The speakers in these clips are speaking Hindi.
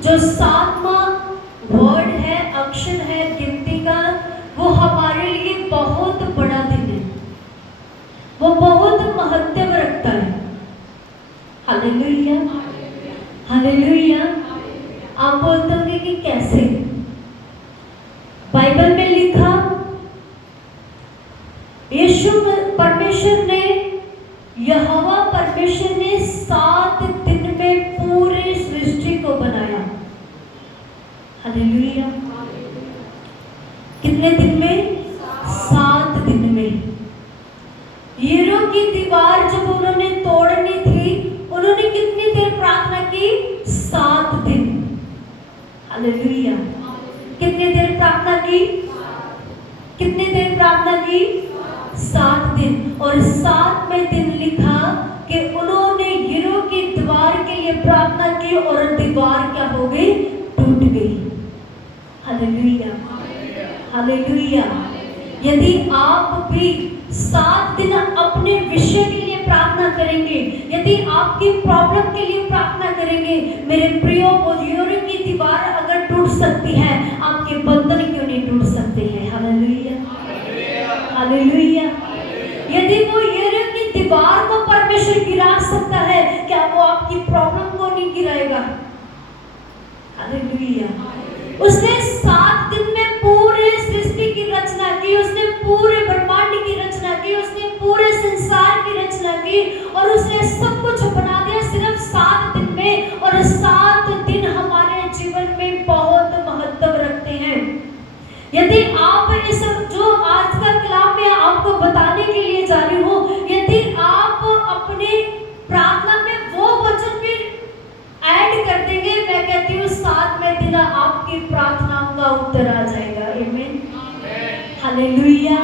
जो 7वां वर्ड है, अक्षर है गिनती का, वो हमारे लिए बहुत बड़ा दिन है, वो बहुत महत्व रखता है। Hallelujah, hallelujah. आप बोलते होंगे कि कैसे? बाइबल में लिखा, यीशु परमेश्वर ने, यहोवा परमेश्वर ने 7 दिन में पूरी सृष्टि को बनाया। हालेलुया। कितने दिन में? 7 दिन में। यीशु की दीवार जब उन्होंने तोड़नी थी, उन्होंने कितनी देर प्रार्थना की? 7 दिन। हालेलुया। कितनी देर प्रार्थना की? कितनी देर प्रार्थना की? 7 दिन। और 7वें दिन लिखा कि उन्होंने यीशु की दीवार के लिए प्रार्थना की और दीवार क्या हो गई? टूट गई। Hallelujah, hallelujah. यदि आप भी 7 दिन अपने विषय के लिए प्रार्थना करेंगे, यदि आपकी प्रॉब्लम के लिए प्रार्थना करेंगे, मेरे प्रियो, वो यीशु की दीवार अगर टूट सकती है, आपके बंधन क्यों नहीं टूट सकते हैं? Hallelujah, hallelujah. यदि वो यीशु की दीवार को परमेश्वर गिरा सकता है, क्या वो आपकी प्रॉब्लम को नहीं गिराएगा? हालेलुया। उसने 7 दिन में पूरे सृष्टि की रचना की, उसने पूरे ब्रह्मांड की रचना की, उसने पूरे संसार की रचना की और उसने सब कुछ बना दिया सिर्फ 7 दिन में। और 7 दिन हमारे जीवन में बहुत महत्व रखते हैं। यदि आप इस जो आज का कलाम में आपको बताने के लिए जा रही हूँ, यदि आप अपने प्रार्थना में वो वचन भी ऐड कर देंगे, मैं कहती हूँ 7वें दिन आपकी प्रार्थनाओं का उत्तर आ जाएगा। आमीन, हालेलुया,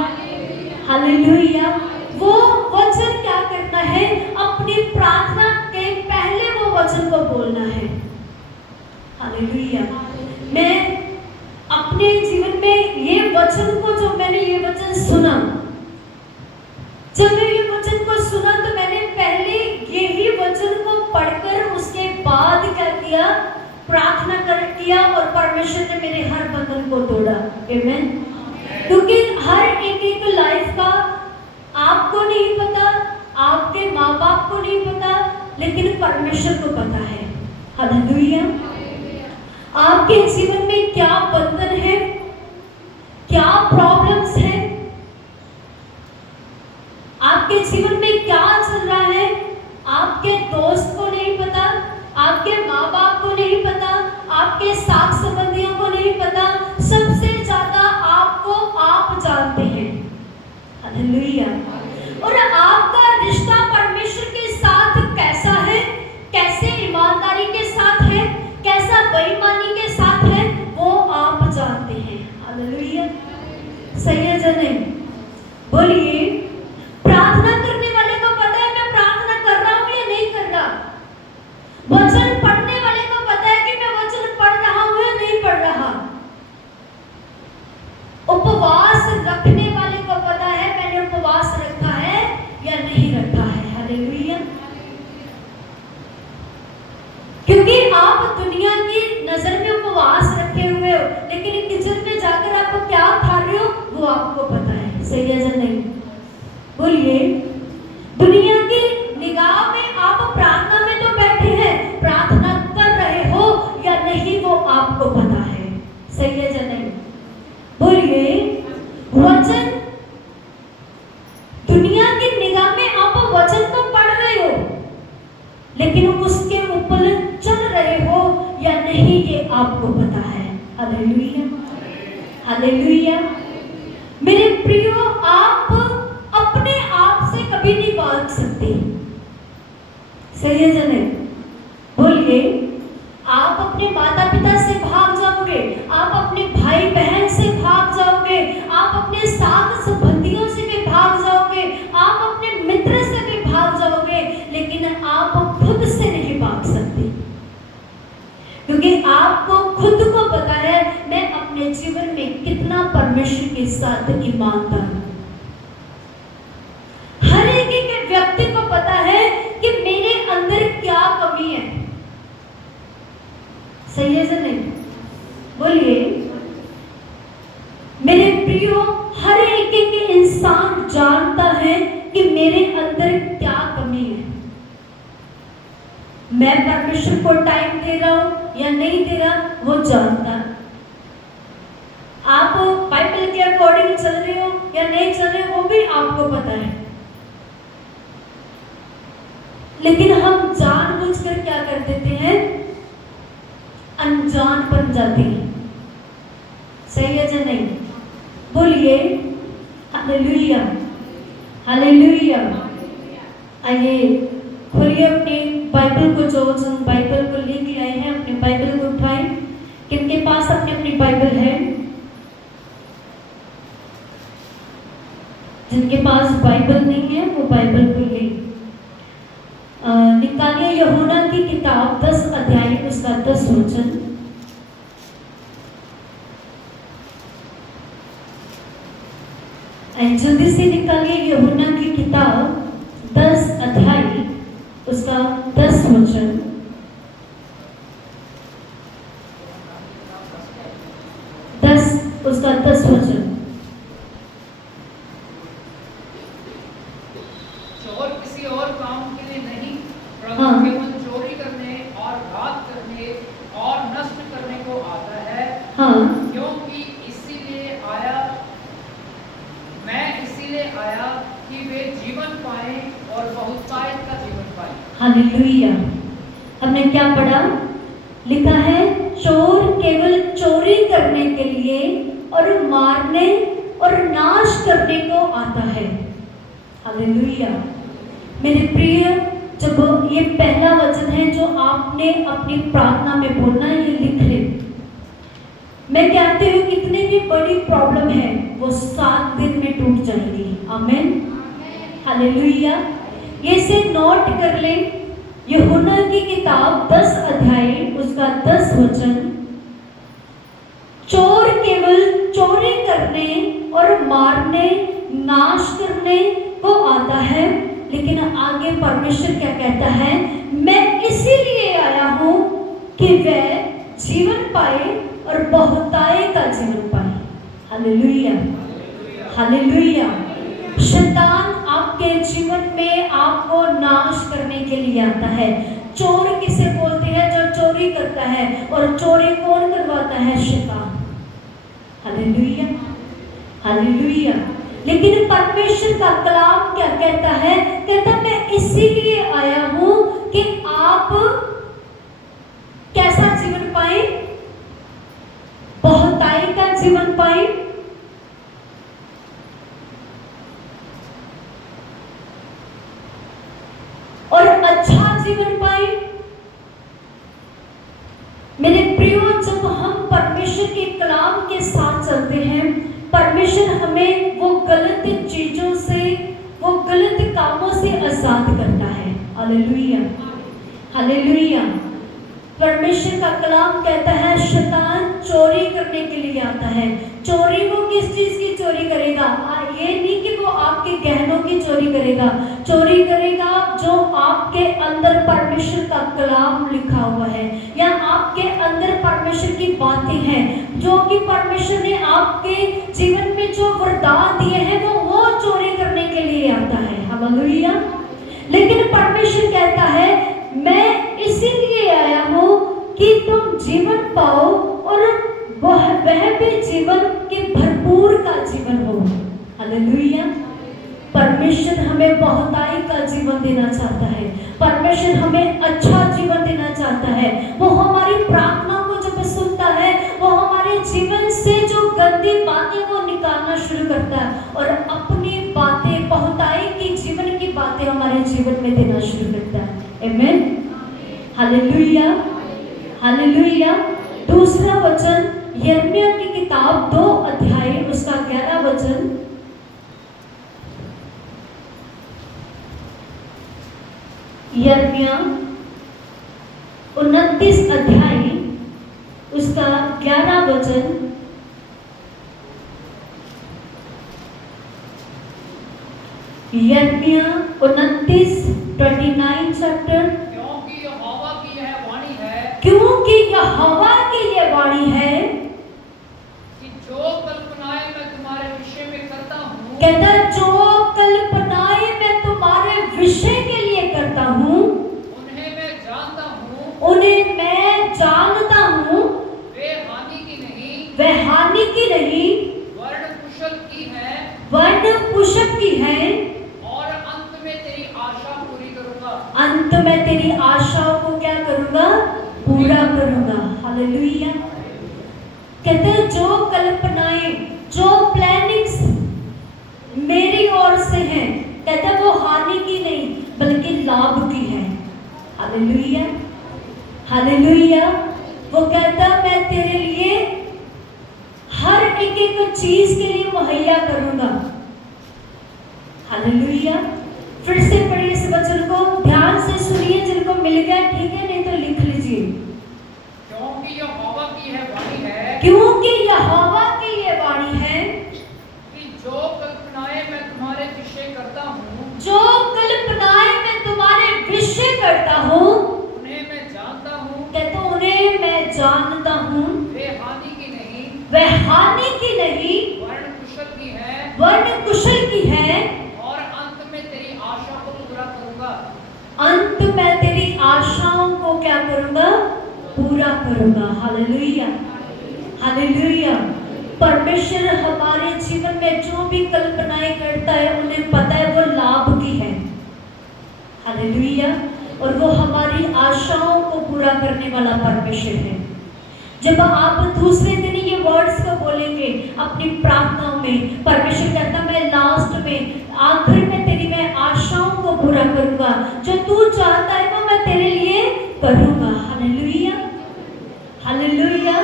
हालेलुया। वो वचन क्या करना है? अपनी प्रार्थना के पहले वो वचन को बोलना है। हालेलुया। मैं अपने जीवन में ये वचन को, जो मैंने ये वचन सुना, जब मैं ये वचन को सुना तो मैंने पहले यही वचन को पढ़कर उसके बाद क्या किया? प्रार्थना किया और परमेश्वर ने मेरे हर बंधन को तोड़ा। आमीन। क्योंकि हर एक लाइफ का आपको नहीं पता, आपके माँ बाप को नहीं पता, लेकिन परमेश्वर को पता है। हालेलुया। आपके जीवन में क्या बंधन है, क्या प्रॉब्लम्स है, आपके जीवन में क्या चल रहा है, आपके दोस्त को नहीं पता, आपके माँ बाप को नहीं पता, आपके साथ संबंधियों को नहीं पता, सबसे ज्यादा आपको आप जानते हैं। हालेलुया। और आपका रिश्ता परमेश्वर के साथ कैसा है, कैसे ईमानदारी के साथ है, कैसा बेईमानी के साथ है, वो आप जानते हैं। हालेलुया। सही है जने? बोलिए। प्रार्थना करने वाले को पता है मैं प्रार्थना कर रहा हूं या नहीं कर रहा। वचन पढ़ने वाले को पता है कि मैं वचन पढ़ रहा हूं या नहीं पढ़ रहा। उपवास रखने वाले को पता है मैंने उपवास रखा है या नहीं रखा है। हालेलुया। क्योंकि आप दुनिया की नजर में उपवास रखे हुए हो, लेकिन किचन में जाकर आप क्या खा रहे हो वो आपको पता है। सही है या नहीं? बोलिए। दुनिया की निगाह में आप प्रार्थना में तो बैठे हैं, प्रार्थना कर रहे हो या नहीं वो आपको पता है। सही है या नहीं? बोलिए। वचन, दुनिया की निगाह में आप वचन तो पढ़ रहे हो, लेकिन उसके ऊपर चल रहे हो या नहीं ये आपको पता है। Hallelujah, hallelujah. मेरे प्रियो, आप अपने आप से कभी नहीं भाग सकते। सही है जने? बोलिए। आप अपने माता पिता से भाग जाओगे, आप अपने भाई बहन से भाग जाओगे, आप अपने साथ संबंधियों से भी भाग जाओगे, आप अपने मित्र से भी भाग जाओगे, लेकिन आप खुद से नहीं भाग सकते। क्योंकि आपको खुद को पता है मैं अपने जीवन में कितना परमेश्वर के साथ ईमानदार हूं। हर एक व्यक्ति को पता है कि मेरे अंदर क्या कमी है। सही है या नहीं? बोलिए। मेरे प्रियो, हर एक इंसान जानता है कि मेरे अंदर क्या कमी है। मैं परमेश्वर को टाइम दे रहा हूं या नहीं दे रहा, वो जानता है। आप बाइबल के अकॉर्डिंग चल रहे हो या नहीं चल रहे हो, वो भी आपको पता है। लेकिन हम जानबूझकर क्या कर देते हैं? अनजान बन जाते हैं। सही है या नहीं? बोलिए हालेलुया, हालेलुया। आइए खोलिए अपनी बाइबल को, जो बाइबल को लेके आए हैं अपने बाइबल को उठाएं। किनके पास अपनी अपनी बाइबल है? जिनके पास बाइबल नहीं है वो बाइबल को ले निकालिए। यूहन्ना की किताब 10 अध्याय उसका 10 वचन। जल्दी से निकालिए यूहन्ना की किताब 10 अध्याय उसका 10 वचन। 10 उसका 10 वचन। चोर किसी और काम के लिए नहीं, हाँ। केवल चोरी करने और घात करने और नष्ट करने को आता है। हाँ। क्योंकि मैं इसीलिए आया कि वे जीवन पाएं और बहुतायत का जीवन पाएं। हालेलुया। हमने क्या पढ़ा? लिखा है चोर केवल चोरी करने के लिए और मारने और नाश करने को आता है। हालेलुया। मेरे प्रिय, जब ये पहला वचन है जो आपने अपनी प्रार्थना में बोलना है, ये लिख ले। मैं कहती हूँ कितनी भी बड़ी प्रॉब्लम है वो 7 दिन में टूट जाएगी। आमीन, हालेलुया। ये से नोट कर ले। यूहन्ना की किताब 10 अध्याय उसका 10 वचन। चोर केवल चोरी करने और मारने नाश करने को आता है, लेकिन आगे परमेश्वर क्या कहता है? मैं इसीलिए आया हूं कि वह जीवन पाए और बहुतायत का जीवन पाए। Hallelujah, hallelujah. शैतान आपके जीवन में आपको नाश करने के लिए आता है। चोर किसे बोलते हैं? जो चोरी करता है। और चोरी कौन करवाता है? शैतान। Hallelujah, hallelujah. लेकिन परमेश्वर का कलाम क्या कहता है? कहता मैं इसीलिए आया हूं कि आप कैसा जीवन पाए? बहुतायत का जीवन पाए। और अच्छा जीवन पाए। मेरे प्रियो, जब हम परमेश्वर के कलाम के साथ चलते हैं, परमेश्वर हमें वो गलत चीजों से, वो गलत कामों से आजाद करता है। Hallelujah, hallelujah. परमेश्वर का कलाम कहता है शैतान चोरी करने के लिए आता है। चोरी वो किस चीज की चोरी करेगा? ये नहीं कि वो आपके गहनों की चोरी करेगा। चोरी करेगा जो आपके अंदर परमेश्वर का कलाम लिखा हुआ है, या आपके अंदर परमेश्वर की बातें हैं, जो कि परमेश्वर ने आपके जीवन में जो वरदान दिए हैं, वो चोरी करने के लिए आता है। हालेलुया। लेकिन परमेश्वर कहता है मैं इसीलिए आया हूं कि तुम जीवन पाओ और वह भी जीवन के भरपूर का जीवन हो। हालेलुया। परमेश्वर हमें बहुतायत का जीवन देना चाहता है। परमेश्वर हमें अच्छा जीवन देना चाहता है। वो हमारी प्रार्थना को जब सुनता है, वो हमारे जीवन से जो गंदी बातें वो निकालना शुरू करता है और अपनी बातें, बहुतायत की जीवन की बातें हमारे जीवन में देना शुरू करता है। आमीन, हालेलुया, हालेलुया। दूसरा वचन यिर्मयाह की किताब 2 अध्याय उसका 11 वचन। यिर्मयाह 29 अध्याय उसका 11 वचन। यिर्मयाह 29 चैप्टर। क्योंकि यहोवा की यह वाणी है, क्योंकि यहोवा की है और अंत में तेरी आशा पूरी करूंगा। अंत में तेरी आशाओं को क्या करूंगा? पूरा करूंगा। हालेलुया। कहते हैं जो कल्पनाएं, जो प्लानिंग्स मेरी ओर से हैं, कहते हैं वो हानि की नहीं बल्कि लाभ की है। Hallelujah, hallelujah. वो कहता मैं तेरे लिए हर एक एक चीज के लिए मुहैया करूंगा। हालेलुया। फिर से पढ़िए इस वचन को, ध्यान से सुनिए, जिनको मिल गया ठीक है, नहीं तो लिख लीजिए। क्योंकि यहोवा की है वाणी है, क्योंकि यहोवा की ये वाणी है कि जो कल्पनाएं मैं तुम्हारे विषय करता हूँ, जो कल्पनाएं मैं तुम्हारे विषय करता हूँ, उन्हें मैं जानता हूँ। कहते उन्हें मैं जानता हूँ, वे हानि की नहीं, वह हानि की नहीं वर्ण कुशल की है, वर्ण कुशल की है, और अंत में तेरी आशा को पूरा करूंगा। अंत में तेरी आशाओं को क्या करूंगा? पूरा करूंगा। Hallelujah, hallelujah. परमेश्वर हमारे जीवन में जो भी कल्पनाएं करता है उन्हें पता है वो लाभ की है। हालेलुया। और वो हमारी आशाओं को पूरा करने वाला परमेश्वर है। जब आप दूसरे दिन ये वर्ड्स को बोलेंगे अपनी प्रार्थनाओं में, परमेश्वर कहता मैं लास्ट में, आखिर में तेरी मैं आशाओं को पूरा करूंगा, जो तू चाहता है वो मैं तेरे लिए करूंगा। Hallelujah, hallelujah.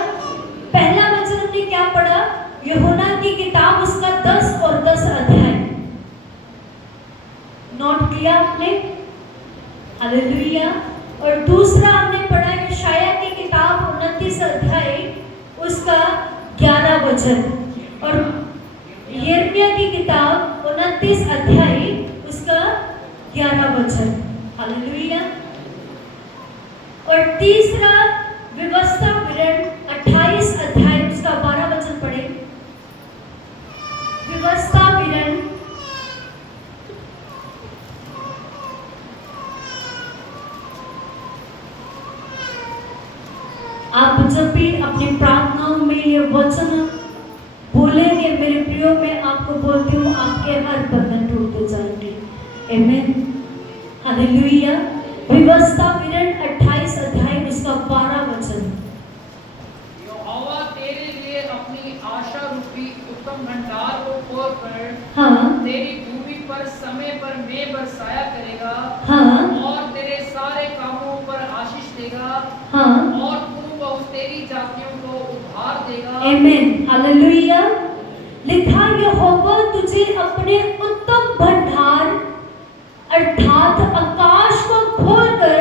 पहला वचन हमने क्या पढ़ा? यूहन्ना की किताब उसका 10 और 10 अध्याय नोट किया आपने? हालेलुया। और दूसरा हमने पढ़ा यशायाह की किताब 29 अध्याय उसका 11 वचन, और यिर्मयाह की किताब 29 अध्याय उसका 11 वचन। हालेलुया। और तीसरा व्यवस्था विवरण 28 अध्याय उसका 12 वचन पढ़े। व्यवस्था विवरण आप जब भी अपनी प्रार्थनाओं में ये वचन बोलेंगे मेरे प्रियो, मैं आपको बोलती हूँ आपके हर बंधन टूटते जाएंगे। आमीन, हालेलुया। व्यवस्था विवरण 28 अध्याय उसका 12 वचन। यहोवा तेरे लिए अपनी आशा रूपी उत्तम भंडार को खोलकर हाँ, तेरी भूमि पर समय पर मेघ बरसाया करेगा, हाँ, और तेरे सारे कामों पर आशीष देगा, हाँ। और तू बहुत तेरी जातियों को उद्धार देगा। आमीन, हालेलुया। लिखा यहोवा तुझे अपने उत्तम भंडार अर्थात आकाश को खोलकर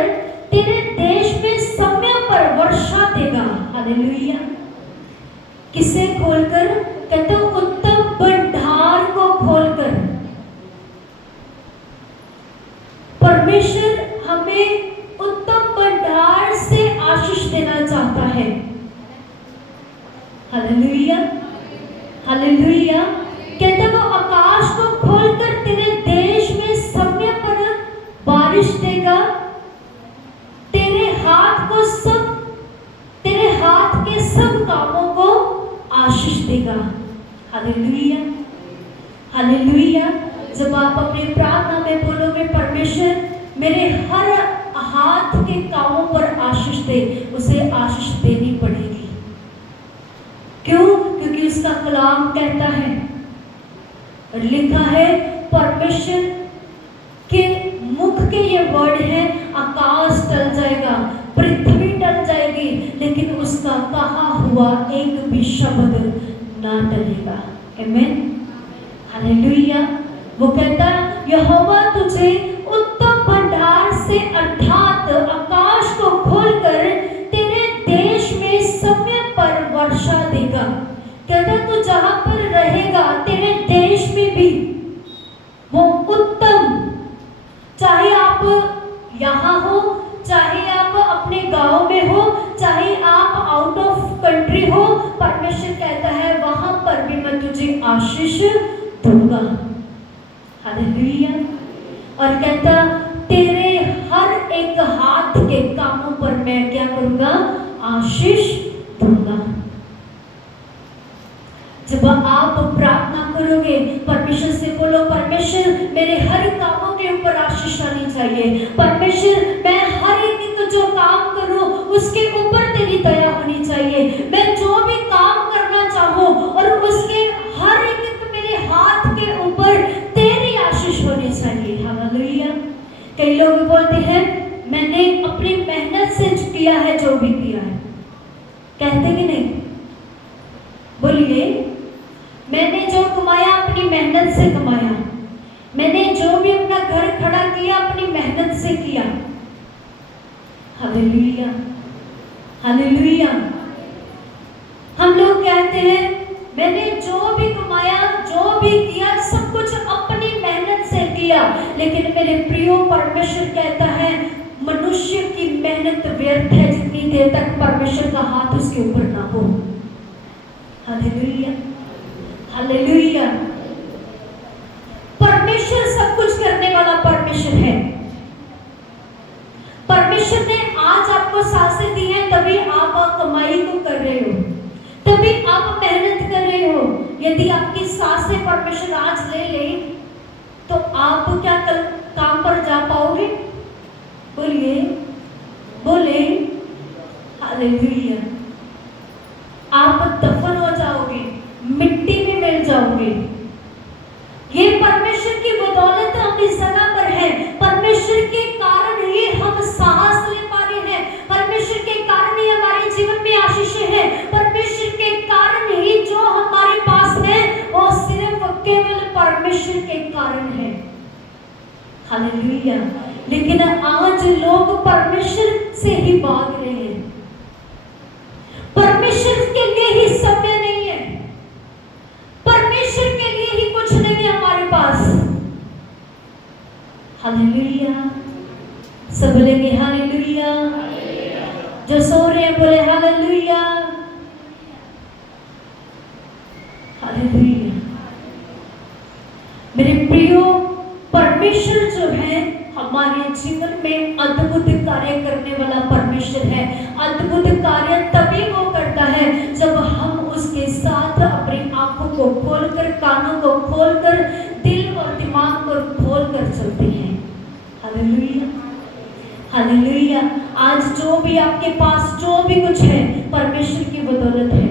तेरे देश में समय पर वर्षा देगा। हालेलुया। किसे खोलकर? कहते उत्तम भंडार को खोलकर। परमेश्वर हमें उत्तम भंडार से आशीष देना चाहता है। Hallelujah, hallelujah. कहते वो आकाश को खोलकर तेरे देश में समय पर बारिश देगा, तेरे हाथ के सब कामों को आशीष देगा। Hallelujah, hallelujah. जब आप अपनी प्रार्थना में बोलोगे परमेश्वर मेरे हर हाथ के कामों पर आशीष दे, उसे आशीष देनी पड़ेगी। क्यों? क्योंकि उसका कलाम कहता है और लिखा है, परमेश्वर के मुख के ये वर्ड है, आकाश टल जाएगा, पृथ्वी टल जाएगी, लेकिन उसका कहा हुआ एक भी शब्द ना टलेगा। आमीन, हालेलुया। वो कहता यहोवा तुझे उत्तम भंडार से अर्थात आकाश को खोलकर तेरे देश में समय पर वर्षा देगा। कहता तू जहां पर रहेगा तेरे देश में भी वो उत्तम, चाहे आप यहाँ हो, चाहे आप अपने गांव में हो, चाहे आप आउट ऑफ कंट्री हो, परमेश्वर कहता है वहां पर भी मैं तुझे आशीष दूंगा। हालेलुया। और कहता तेरे हर एक हाथ के कामों पर मैं क्या करूंगा? आशीष दूंगा। जब आप प्रार्थना करोगे, परमेश्वर से बोलो, परमेश्वर मेरे हर कामों के ऊपर आशीष आनी चाहिए। परमेश्वर मैं हर एक जो काम करूं उसके ऊपर तेरी दया होनी चाहिए। मैं जो भी काम करना चाहूं और उसके हर एक मेरे हाथ के ऊपर तेरी आशीष होनी चाहिए। हालेलुया। कई लोग बोलते हैं मैंने अपनी मेहनत से किया है जो भी किया है, कहते कि नहीं? बोलिए, मैंने जो कमाया अपनी मेहनत से कमाया, मैंने जो भी अपना घर खड़ा किया अपनी मेहनत से किया। Hallelujah, hallelujah. हम लोग कहते हैं मैंने जो भी कमाया, जो भी किया, सब कुछ अपनी मेहनत से किया। लेकिन मेरे प्रियो, परमेश्वर कहता है मनुष्य की मेहनत व्यर्थ है जितनी देर तक परमेश्वर का हाथ उसके ऊपर ना हो। Hallelujah, hallelujah. परमेश्वर सब कुछ करने वाला परमेश्वर है। परमेश्वर ने आज आपको सांसें दी हैं, तभी आप कमाई को कर रहे हो, तभी आप मेहनत कर रहे हो। यदि आपकी सांसें परमेश्वर आज ले ले तो आप क्या कल काम पर जा पाओगे? बोलिए, बोले हालेलुया। आप दफन हो जाओगे, मिट्टी में मिल जाओगे। ये परमेश्वर की बदौलत हम इस जगह पर हैं। परमेश्वर के कारण ही हम सांस ले पा रहे हैं। परमेश्वर के कारण ही हमारे जीवन में आशीषें हैं। परमेश्वर के कारण ही जो हमारे पास है वो सिर्फ केवल परमेश्वर के कारण है। हालेलुया। लेकिन आज लोग परमेश्वर से ही भाग रहे हैं। परमेश्वर के लिए ही समय नहीं है, परमेश्वर के लिए ही कुछ नहीं है हमारे पास। हालेलुया। सब बोलेंगे हालेलुया। जो सो रहे हैं बोले हालेलुया, हालेलुया। मेरे प्रियो, परमेश्वर जो है हमारे जीवन में अद्भुत कार्य करने वाला परमेश्वर है। अद्भुत कार्य तभी वो करता है जब हम उसके साथ अपनी आंखों को खोलकर, कानों को खोलकर, दिल और दिमाग को खोलकर चलते हैं। Hallelujah, hallelujah. आज जो भी आपके पास जो भी कुछ है परमेश्वर की बदौलत है।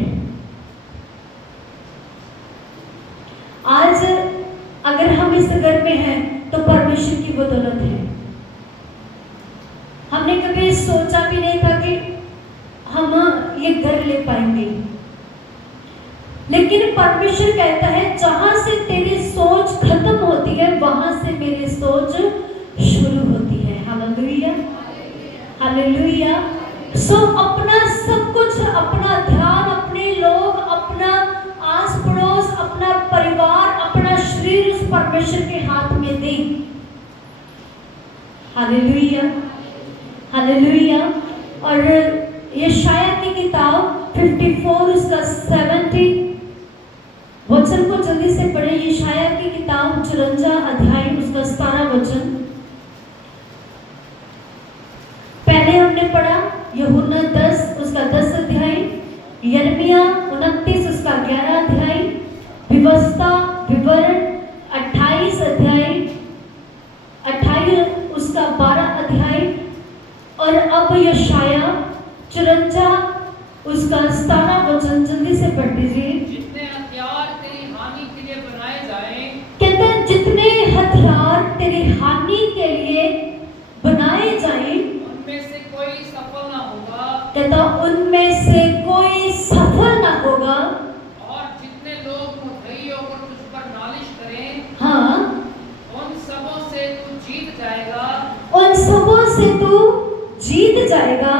आज अगर हम इस घर में हैं तो परमेश्वर की बदौलत है। हमने कभी सोचा भी नहीं था कि हम ये घर ले पाएंगे, लेकिन परमेश्वर कहता है जहां से तेरी सोच खत्म होती है वहां से मेरी सोच शुरू होती है। Hallelujah, hallelujah. सो अपना सब कुछ, अपना ध्यान, अपने लोग, अपना आस पड़ोस, अपना परिवार, अपना शरीर उस परमेश्वर के हाथ में दे। Hallelujah, hallelujah. और यशाया की किताब 54 उसका 70 वचन को जल्दी से पढ़े। यशाया की किताब 54 अध्याय उसका 17 वचन। पहले हमने पढ़ा यूहन्ना 10 उसका 10 अध्याय, यिर्मयाह 29 उसका 11 अध्याय, व्यवस्था विवरण 28 अध्याय, 28 उसका 12 अध्याय, और अब यशाया 54 उसका 17 वचन। जल्दी से पढ़ दीजिए। जितने हथियार तेरी हानि के लिए बनाए जाएं, कहता है जितने हथियार तेरी हानि के लिए बनाए जाएं, उनमें से कोई सफल ना होगा। कहता उनमें से कोई सफल ना होगा। और जितने लोग मुद्दई होकर तुझ पर नालिश करें, हाँ, उन सबों से तू जीत जाएगा। उन सबों से तू जीत जाएगा।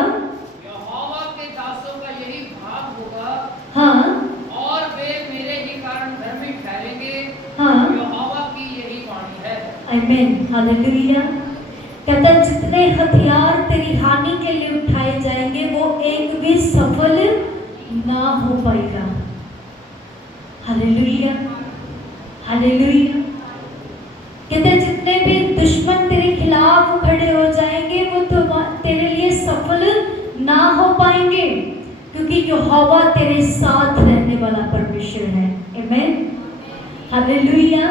यहोवा के दासों का यही भाग होगा। हाँ, और वे मेरे ही कारण धर्मी ठहरेंगे। हाँ, यहोवा की यही वाणी है। आमीन, हालेलुया। कहता है जितने हथियार तेरी हानि के लिए उठाए जाएंगे वो एक भी सफल ना हो पाएगा। Hallelujah, hallelujah. कहते हैं जितने भी दुश्मन तेरे खिलाफ खड़े हो जाएंगे वो तेरे लिए सफल ना हो पाएंगे, क्योंकि यहोवा तेरे साथ रहने वाला परमेश्वर है। हालेलुया।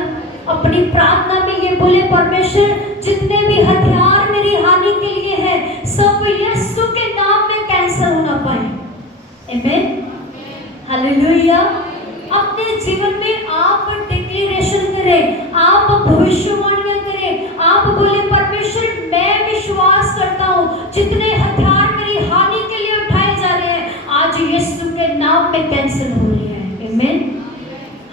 अपनी प्रार्थना में ये बोले, परमेश्वर जितने भी हथियार मेरी हानि के लिए है सब यीशु के नाम में कैंसल होना पाए। आमीन। हालेलुया। अपने जीवन में आप डिक्लेरेशन करें, आप भविष्यवाणियां करें, आप बोले परमेश्वर मैं विश्वास करता हूँ जितने हथियार मेरी हानि के लिए उठाए जा रहे हैं आज यीशु के नाम में कैंसिल हो रहे हैं। आमीन।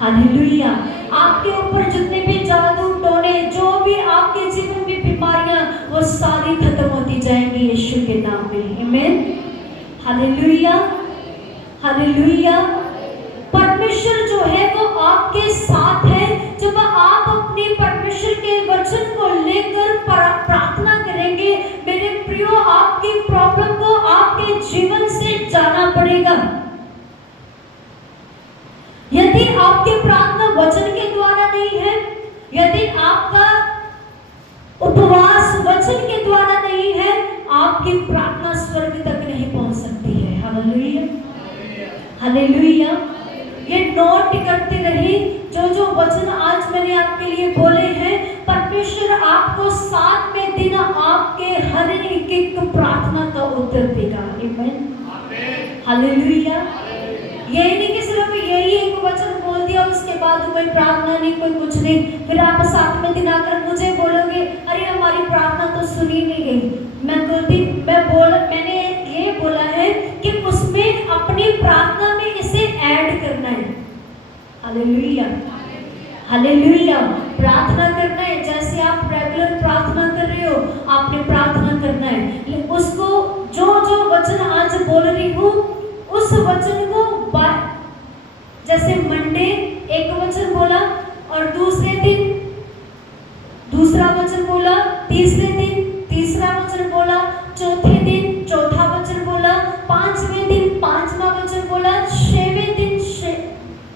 हालेलुया। आपके ऊपर जितने भी जादू टोने जो भी आपके जीवन में बीमारियां वो सारी खत्म होती जाएंगी यीशु के नाम में। आमीन। हालेलुया। हालेलुया। परमेश्वर जो है वो आपके साथ है। जब आप अपने परमेश्वर के वचन को लेकर प्रार्थना करेंगे मेरे प्रियो, आपकी प्रॉब्लम को आपके जीवन से जाना पड़ेगा। यदि आपकी प्रार्थना वचन के द्वारा नहीं है, यदि आपका उपवास वचन के द्वारा नहीं है, आपकी प्रार्थना स्वर्ग तक नहीं पहुंच सकती है। हालेलुया। हालेलुया। ये नोट करते रहिए जो वचन आज मैंने आपके लिए बोले हैं। परमेश्वर आपको 7वें दिन आपके हर एक प्रार्थना का उत्तर देगा। आमीन। हालेलुया। यही नहीं कि सिर्फ यही एक वचन बोल दिया उसके बाद कोई प्रार्थना नहीं, कोई कुछ नहीं, फिर आप 7वें दिन आकर मुझे बोलोगे अरे हमारी प्रार्थना तो सुनी नहीं गई। मैंने ये बोला है कि उसमें अपनी प्रार्थना में इसे ऐड करना है। हालेलुया। हालेलुया। प्रार्थना करना है, जैसे आप रेगुलर प्रार्थना कर रहे हो आपने प्रार्थना करना है। उसको जो वचन आज बोल रही हूँ उस वचन को जैसे मंडे एक वचन बोला और दूसरे दिन दूसरा वचन बोला, तीसरे दिन तीसरा वचन बोला, चौथे दिन चौथा वचन बोला, 5वें दिन 5वां वचन बोला, 6वें दिन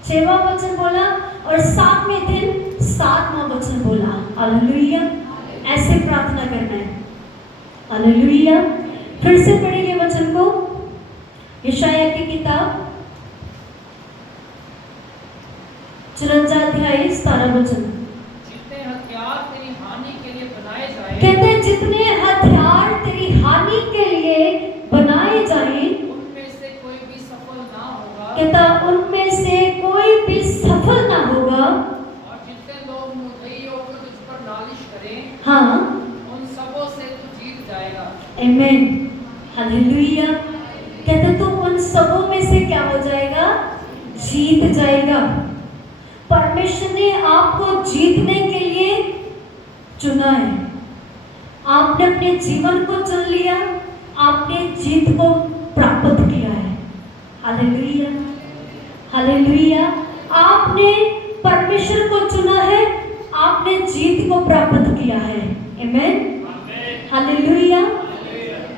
6वां वचन बोला और 7वें दिन 7वां वचन बोला। हालेलुया। ऐसे प्रार्थना करना है। हालेलुया। फिर से पढ़ेंगे वचन को, यशायाह की किताब 54 अध्याय 17 वचन। जितने हथियार तेरी हानि के लिए बनाए जाएं, कहते जितने हथियार तेरी हानि के लिए बनाए जाएं उनमें से कोई भी सफल ना होगा। कहता उनमें से कोई भी सफल ना होगा। और जितने लोग मुद्दई होकर तुझ पर नालिश करें, हाँ, उन सबों से तू जीत जाएगा। आमीन। हालेलुया। कहते तू उन सबों में से क्या हो जाएगा? जीत जाएगा। परमेश्वर ने आपको जीतने के लिए चुना है। आपने अपने जीवन को चुन लिया, आपने जीत को प्राप्त किया है। हालेलुया। हालेलुया। आपने परमेश्वर को चुना है, आपने जीत को प्राप्त किया है। आमीन। हालेलुया।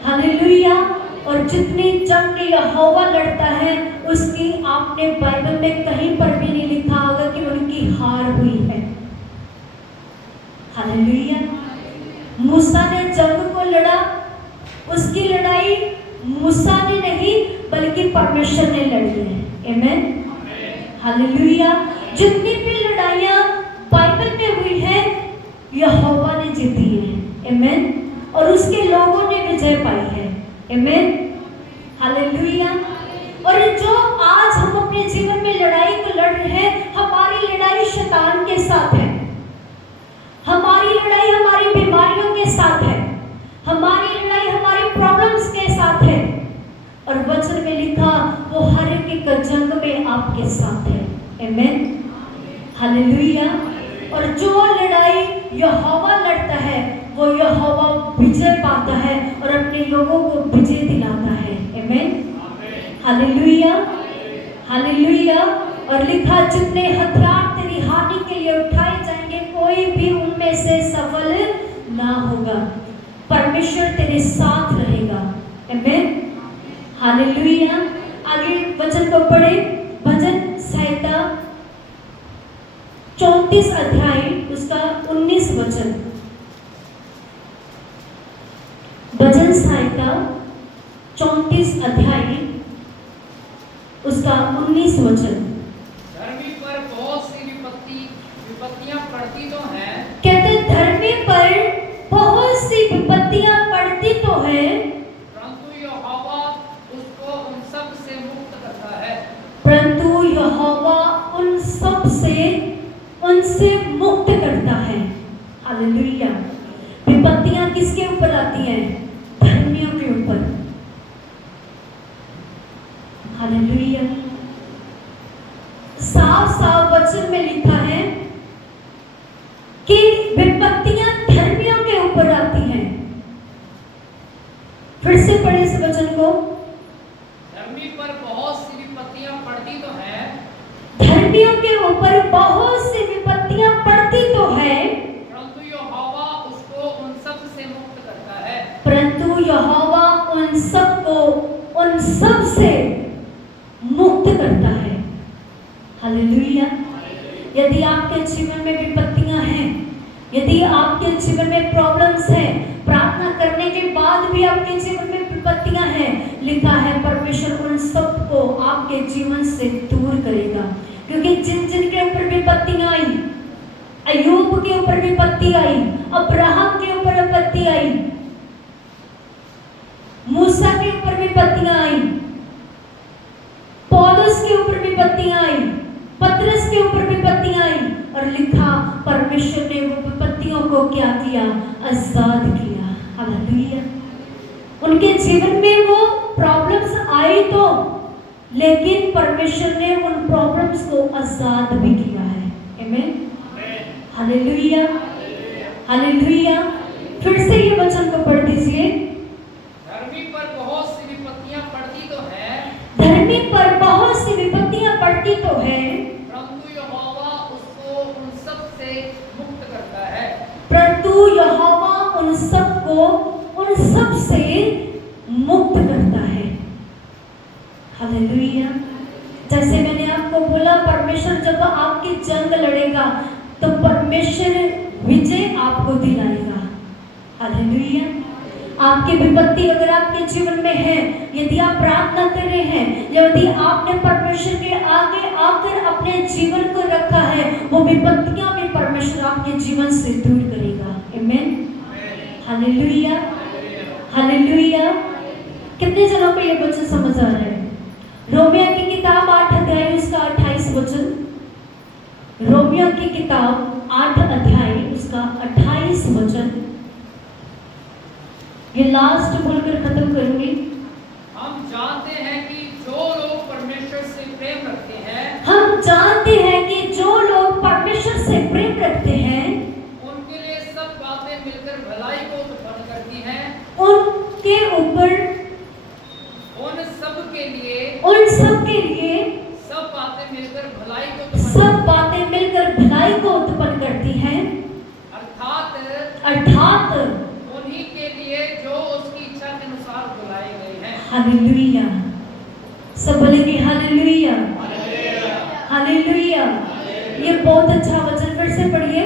हालेलुया। और जितनी जंग यहोवा लड़ता है उसकी आपने बाइबल में कहीं पर भी नहीं लिखा होगा कि उनकी हार हुई है। हालेलुया। मूसा ने जंग को लड़ा, उसकी लड़ाई मूसा ने नहीं बल्कि परमेश्वर ने लड़ी है। आमीन। हालेलुया। जितनी भी लड़ाइयां बाइबल में हुई है यहोवा ने जीती है। आमीन। और उसके लोगों ने विजय पाई है। आमीन। हालेलुया। और जो आज हम अपने जीवन में लड़ाई को लड़ रहे हैं, हमारी लड़ाई शैतान के साथ है, हमारी लड़ाई हमारी बीमारियों के साथ है, हमारी लड़ाई हमारी प्रॉब्लम्स के साथ है। और वचन में लिखा वो हर एक जंग में आपके साथ है। आमीन। हालेलुया। और जो लड़ाई यहोवा लड़ता है वो यहोवा विजय पाता है और अपने लोगों को विजय दिलाता है। आमीन। हालेलुया। हालेलुया। और लिखा जितने हथियार तेरी हानि के लिए उठाए जाएंगे कोई भी उनमें से सफल ना होगा। परमेश्वर तेरे साथ रहेगा। आमीन। हालेलुया। आगे वचन को पढ़े, भजन संहिता 34 अध्याय उसका 19 वचन। भजन संहिता 34 अध्याय उसका 19 वचन। धर्मी पर बहुत सी विपत्ति सब से उनसे मुक्त करता है। हालेलुया। विपत्तियां किसके ऊपर आती हैं? धर्मियों के ऊपर। हालेलुया। साफ साफ वचन में लिखा है कि विपत्तियां धर्मियों के ऊपर आती हैं। फिर से पढ़े इस वचन को। धर्मी पर बहुत सी विपत्तियां पड़ती तो है, धर्मियों के ऊपर बहुत सी विपत्तियां पड़ती तो है, परंतु यहोवा उसको उन सब से मुक्त करता है। परंतु यहोवा उन सब से मुक्त करता है। हालेलुया। यदि आपके जीवन में विपत्तियां हैं, यदि आपके जीवन में प्रॉब्लम्स हैं, प्रार्थना करने के बाद भी आपके जीवन में विपत्तियां हैं, लिखा है परमेश्वर उन सब को आपके जीवन से दूर करेगा। क्योंकि जिन जिन के ऊपर विपत्तियां आई, अय्यूब के ऊपर विपत्ति आई, अब्राहम के ऊपर विपत्ति आई, मूसा के ऊपर विपत्तियां आई, पौलुस के ऊपर विपत्तियां आई, पतरस के ऊपर विपत्तियां आई, और लिखा परमेश्वर ने वो विपत्तियों को क्या किया? आजाद किया। हालेलुया। उनके जीवन में वो प्रॉब्लम्स आई तो, लेकिन परमेश्वर ने उन प्रॉब्लम्स को आजाद भी किया है। आमीन। हालेलुया। हालेलुया। फिर से ये वचन को पढ़ दीजिए। धर्मी पर बहुत सी विपत्तियां पड़ती तो है, धर्मी पर बहुत सी विपत्तियां पड़ती तो है, परंतु यहोवा उसको उन सब से मुक्त करता है। परंतु यहोवा उन सब से मुक्त करता है। हालेलुया। जैसे मैंने आपको बोला, परमेश्वर जब आपकी जंग लड़ेगा तो परमेश्वर विजय आपको दिलाएगा। हालेलुया। आपकी विपत्ति अगर आपके जीवन में है, यदि आप प्रार्थना कर रहे हैं, यदि आपने परमेश्वर के आगे आकर अपने जीवन को रखा है, वो विपत्तियां भी परमेश्वर आपके जीवन से दूर करेगा। आमीन। हालेलुया। हालेलुया। कितने जनों को ये वचन समझ आ रहा है? रोमियो की किताब 8 अध्याय उसका 28 वचन। रोमियो की किताब 8 अध्याय उसका 28 वचन। ये लास्ट बोलकर खत्म करूंगी। हम जानते हैं कि जो लोग परमेश्वर से प्रेम रखते हैं, हम जानते हैं कि जो लोग परमेश्वर से प्रेम रखते हैं, उनके लिए सब बातें मिलकर भलाई को उत्पन्न करती हैं। उनके ऊपर उन सब के लिए सब बातें मिलकर भलाई को सब बातें मिलकर भलाई को उत्पन्न करती हैं, अर्थात उन्हीं के लिए जो उसकी इच्छा के अनुसार बुलाए गए हैं। हालेलुया। सब बोलेंगे हालेलुया। हालेलुया। ये बहुत अच्छा वचन, फिर से पढ़िए।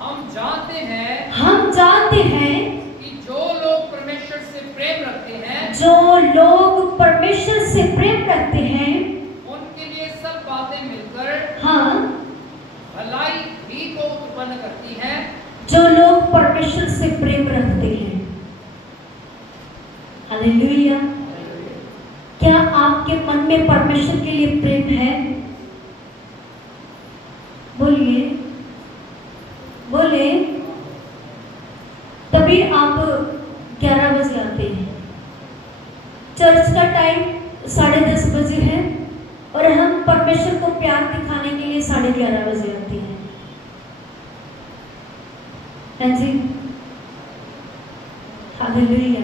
हम जानते हैं कि जो लोग परमेश्वर से प्रेम रखते हैं, उनके लिए सब बातें मिलकर हाँ, भलाई भी को उत्पन्न करती हैं। जो लोग परमेश्वर से प्रेम रखते हैं। हालेलुया। क्या आपके मन में परमेश्वर के लिए प्रेम है? बोलिए, बोले। तभी आप 11 बजे आते हैं। चर्च का टाइम 10:30 बजे है और हम परमेश्वर को प्यार दिखाने के लिए 11:30 बजे आते हैं। हाँ जी। हालेलुया।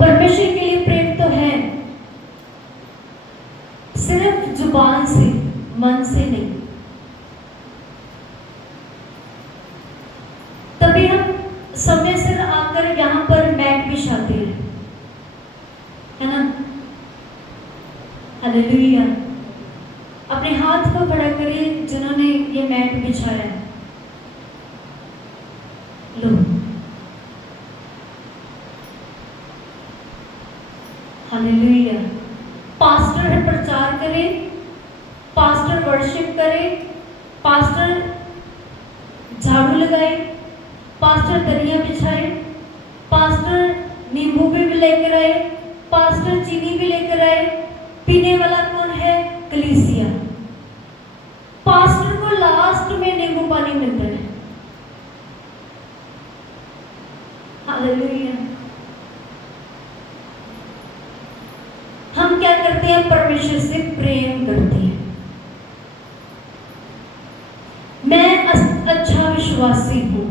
परमेश्वर के लिए प्रेम तो है, सिर्फ जुबान से, मन से नहीं। तभी हम समय से आकर यहाँ पर मैट बिछाते हैं, है ना? हालेलुया। अपने हाथ को खड़ा करें जिन्होंने ये मैट बिछाया है। लो। हालेलुया। पास्टर प्रचार करे, पास्टर वर्शिप करे, पास्टर झाड़ू लगाए, पास्टर दरिया बिछाए, पास्टर नींबू भी लेकर आए, पास्टर चीनी भी लेकर आए। पीने वाला कौन कलीसिया, पास्टर को लास्ट में नींबू पानी मिलता है। हालेलुया। हम क्या करते हैं? परमेश्वर से प्रेम करते हैं। मैं अच्छा विश्वासी हूं,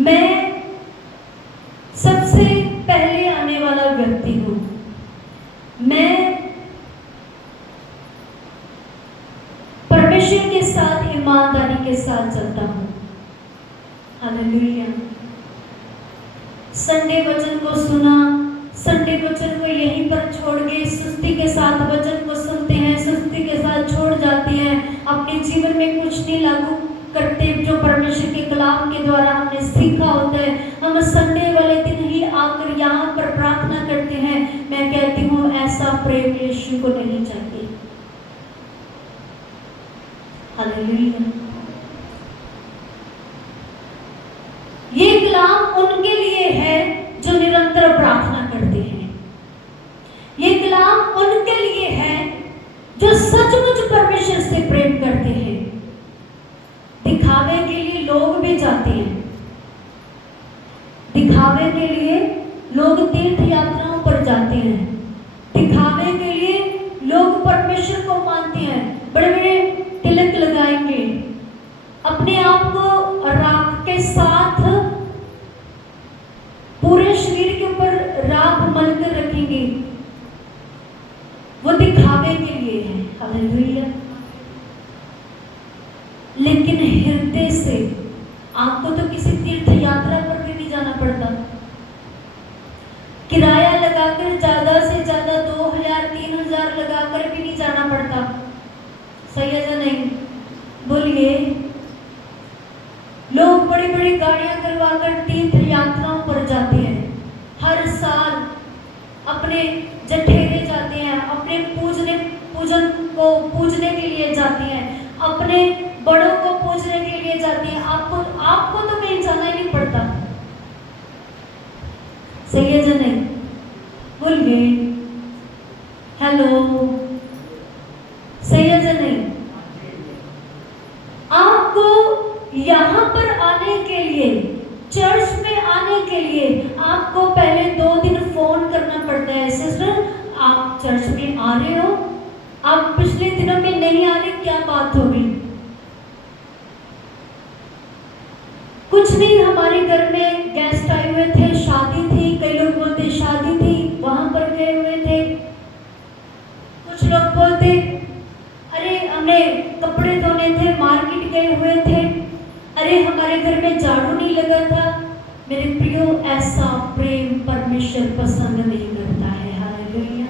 मैं सबसे पहले आने वाला व्यक्ति हूं, मैं परमेश्वर के साथ ईमानदारी के साथ चलता हूं। हालेलुया। संडे वचन को सुना, संडे वचन को यहीं पर छोड़ के सुस्ती के साथ वचन को सुनते हैं, सुस्ती के साथ छोड़ जाते हैं, अपने जीवन में कुछ नहीं लागू करते जो परमेश्वर के कलाम के द्वारा हमने सीखा होता है। हम संडे वाले दिन ही आकर यहाँ पर प्रार्थना करते हैं। मैं कहती हूँ ऐसा प्रेम यीशु को नहीं चाहिए। हालेलुया। ये कलाम उनके लिए है जो निरंतर प्रार्थना करते हैं। ये कलाम उनके लिए है जो सचमुच परमेश्वर से प्रेम करते हैं। दिखावे के लिए लोग भी जाते हैं, दिखावे के लिए लोग तीर्थ यात्राओं पर जाते हैं, दिखावे के लिए लोग परमेश्वर को मानते हैं, बड़े बड़े तिलक लगाएंगे, अपने आप को राख के साथ पूरे शरीर के ऊपर राख मलकर रखेंगे। वो दिखावे के लिए है। हालेलुया। लेकिन हृदय से आपको तो किसी तीर्थ यात्रा पर भी नहीं जाना पड़ता, किराया लगाकर ज्यादा से ज्यादा 2000-3000 लगाकर भी नहीं जाना पड़ता। सही है या नहीं? बोलिए। लोग बड़ी बड़ी गाड़ियां करवाकर तीर्थ यात्राओं पर जाते हैं, हर साल अपने जठेरे जाते हैं, अपने पूजन को पूजने के लिए जाते हैं, अपने बड़ों को पूजने के लिए जाते हैं। आपको तो कहीं जाना ही नहीं पड़ता। सही है या नहीं? बोलिए। हेलो। सही है या नहीं? आपको यहाँ पर आने के लिए, चर्च में आने के लिए आपको पहले 2 दिन फोन करना पड़ता है। सिस्टर आप चर्च में आ रहे हो? आप पिछले दिनों में नहीं आ रहे, क्या बात होगी? कुछ नहीं, हमारे घर में गेस्ट आए हुए थे, शादी थी, कई लोग बोलते शादी थी, वहां पर गए हुए थे। कुछ लोग बोलते अरे हमने कपड़े धोने थे, मार्केट गए हुए थे, अरे हमारे घर में झाड़ू नहीं लगा था। मेरे प्रियो, ऐसा प्रेम परमेश्वर पसंद नहीं करता है। हालेलुया।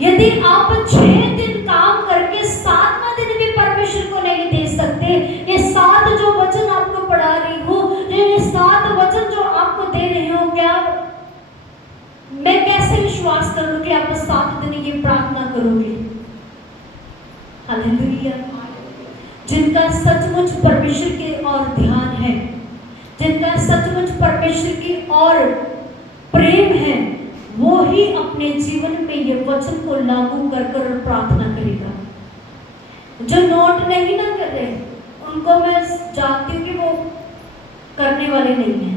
यदि आप 6 दिन काम करके 7वां दिन भी परमेश्वर को नहीं दे सकते, ये 7 जो वचन आपको पढ़ा रही हूँ, ये 7 वचन जो आपको दे रही हूँ, क्या मैं कैसे विश्वास करूँ कि आप 7 दिन ये प्रार्थना करोगे? हालेलुया। जिनका सचमुच परमेश्वर की ओर ध्यान है, जिनका सचमुच परमेश्वर की ओर प्रेम है, वो ही अपने जीवन में ये वचन को लागू कर कर प्रार्थना करेगा। जो नोट नहीं ना कर रहे, उनको मैं जानती हूँ कि वो करने वाले नहीं है।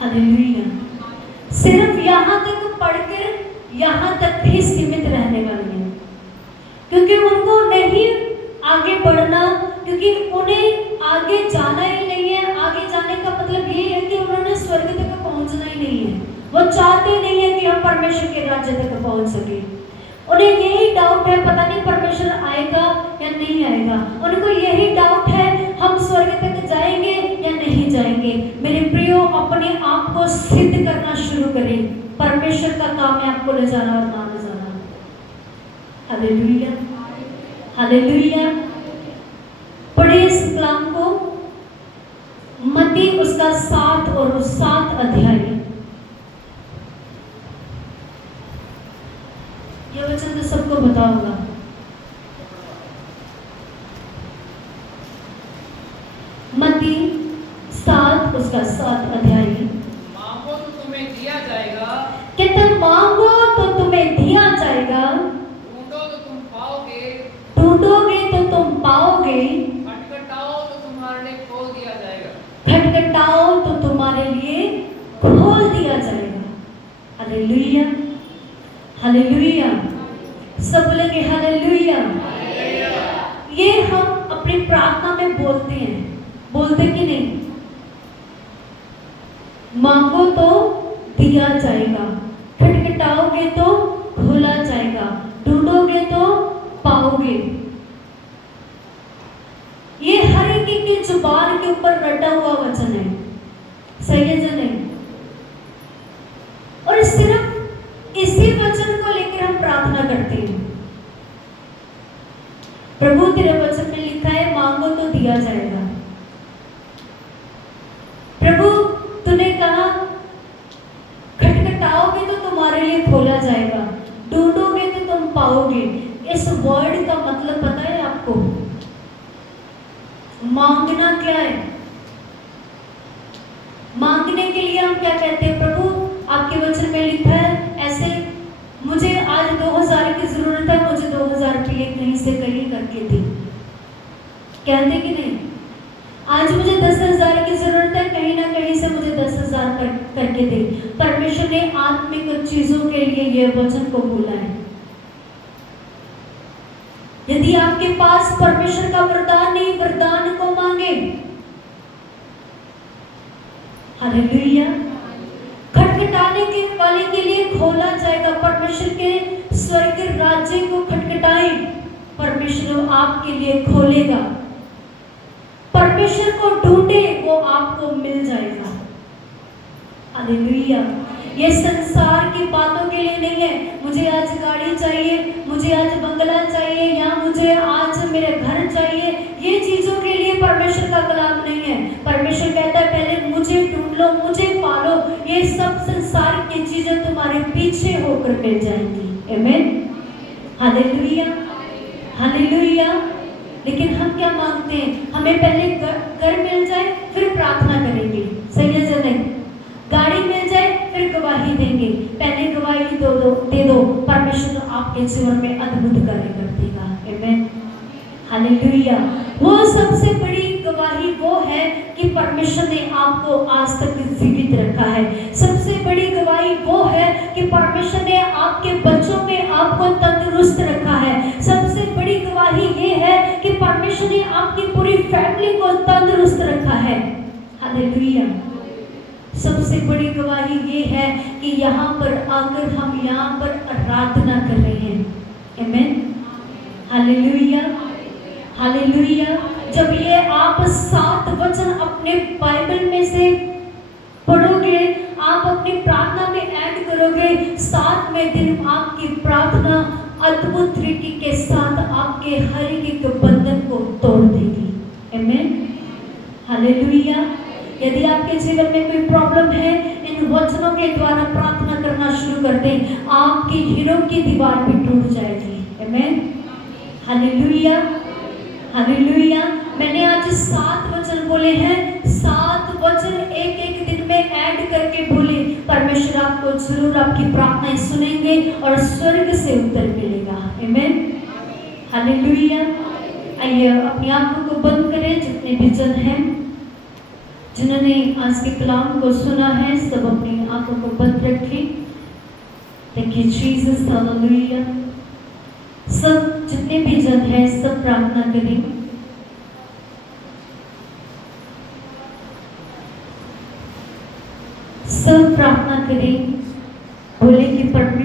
हालेलुया। सिर्फ यहाँ तक पढ़कर यहाँ तक ही सीमित रहने वाले हैं, क्योंकि उनको नहीं आगे बढ़ना, क्योंकि उन्हें आगे जाना ही नहीं है। आगे जाने का मतलब ये है कि उन्होंने स्वर्ग तक पहुंचना ही नहीं है। वो चाहते नहीं है कि हम परमेश्वर के राज्य तक पहुंच सके। उन्हें यही डाउट है, पता नहीं परमेश्वर आएगा या नहीं आएगा। उनको यही डाउट है, हम स्वर्ग तक जाएंगे या नहीं जाएंगे। मेरे प्रियो, अपने आप को सिद्ध करना शुरू करें। परमेश्वर का काम है आपको ले जाना और ना ले जाना। हालेलुया। हालेलुया। पढ़िए इस कलाम को, मत्ती उसका 7 और 7 अध्याय। ये वचन तो सबको पता होगा। मत्ती 7 उसका 7 अध्याय। मांगो तो तुम्हें दिया जाएगा, कहता हालेलुया। सब बोलेंगे हालेलुया। ये हम अपनी प्रार्थना में बोलते हैं, बोलते कि नहीं? मांगो तो दिया जाएगा, खटखटाओगे तो खोला जाएगा, ढूंढोगे तो पाओगे। ये हर एक की जुबान के ऊपर रटा हुआ वचन है, सही है जो नहीं? और सिर्फ इसी वचन को लेकर हम प्रार्थना करते हैं। प्रभु तेरे वचन में लिखा है मांगो तो दिया जाएगा। प्रभु तूने कहा खटखटाओगे तो तुम्हारे लिए खोला जाएगा, ढूंढोगे तो तुम पाओगे। इस वर्ड का मतलब पता है आपको? मांगना क्या है? मांगने के लिए हम क्या कहते हैं? प्रभु आपके वचन में लिखा है ऐसे, मुझे आज 2000 की जरूरत है, मुझे 2000 रुपये कहीं से कहीं करके दे। कहते कि नहीं? आज मुझे 10,000 की जरूरत है, कहीं ना कहीं से मुझे 10,000 करके दे। परमेश्वर ने आत्मिक चीजों के लिए यह वचन को बोला है। यदि आपके पास परमेश्वर का वरदान नहीं, वरदान को मांगे। हालेलुया। खटखटाने के वाले के लिए खोला जाएगा। परमेश्वर के स्वर्ग राज्य को खटखटाएं, परमेश्वर आपके लिए खोलेगा। परमेश्वर को ढूंढे, वो आपको मिल जाएगा। हालेलुया। ये संसार की बातों के लिए नहीं है, मुझे आज गाड़ी चाहिए, मुझे आज बंगला चाहिए, या मुझे आज मेरे घर चाहिए। ये चीजों के लिए परमेश्वर का कलाम नहीं है। परमेश्वर कहता है पहले मुझे ढूंढ लो, मुझे पालो, ये सब संसार की चीजें तुम्हारे पीछे होकर मिल जाएंगी। आमीन। हालेलुया। हालेलुया। लेकिन हम क्या मांगते हैं? हमें पहले घर मिल जाए फिर प्रार्थना करेंगे, सही है जो नहीं? गाड़ी मिल जाए फिर गवाही देंगे, पहले गवाही दे दो। परमेश्वर आपके जीवन में अद्भुत कार्य कर देगा। आमीन। हालेलुया। वो सबसे बड़ी गवाही वो है कि परमेश्वर ने आपको आज तक जीवित रखा है। सबसे बड़ी गवाही वो है कि परमेश्वर ने आपके बच्चों में आपको तंदुरुस्त रखा है। सबसे बड़ी गवाही ये है कि परमेश्वर ने आपकी पूरी फैमिली को तंदुरुस्त रखा है। हालेलुया। सबसे बड़ी गवाही ये है कि यहाँ पर आकर हम यहाँ पर आराधना कर रहे हैं। आमीन। हालेलुया। हालेलुया। जब ये आप 7 वचन अपने बाइबल में से पढ़ोगे, आप अपनी प्रार्थना में ऐड करोगे, 7वें दिन आपकी प्रार्थना अद्भुत तरीके के साथ आपके हर एक बंधन को तोड़ देगी। आमीन। हालेलुया। यदि आपके जीवन में कोई प्रॉब्लम है, इन वचनों के द्वारा प्रार्थना करना शुरू कर दें, आपकी हीरो की दीवार भी टूट जाएगी। आमीन। हालेलुया। हालेलुया। मैंने आज 7 वचन बोले हैं, 7 वचन एक एक दिन में ऐड करके बोले। परमेश्वर आपको जरूर आपकी प्रार्थनाएं सुनेंगे और स्वर्ग से उत्तर मिलेगा। आमीन। हालेलुया। आइए अपनी आंखों को बंद करें। जितने भी जन हैं जिन्होंने आज के कलाम को सुना है, सब अपनी आंखों को बंद रखें। Thank you Jesus. हालेलुया। सब जितने भी जन हैं सब प्रार्थना करें। सब प्रार्थना करें, बोले कि परमेश्वर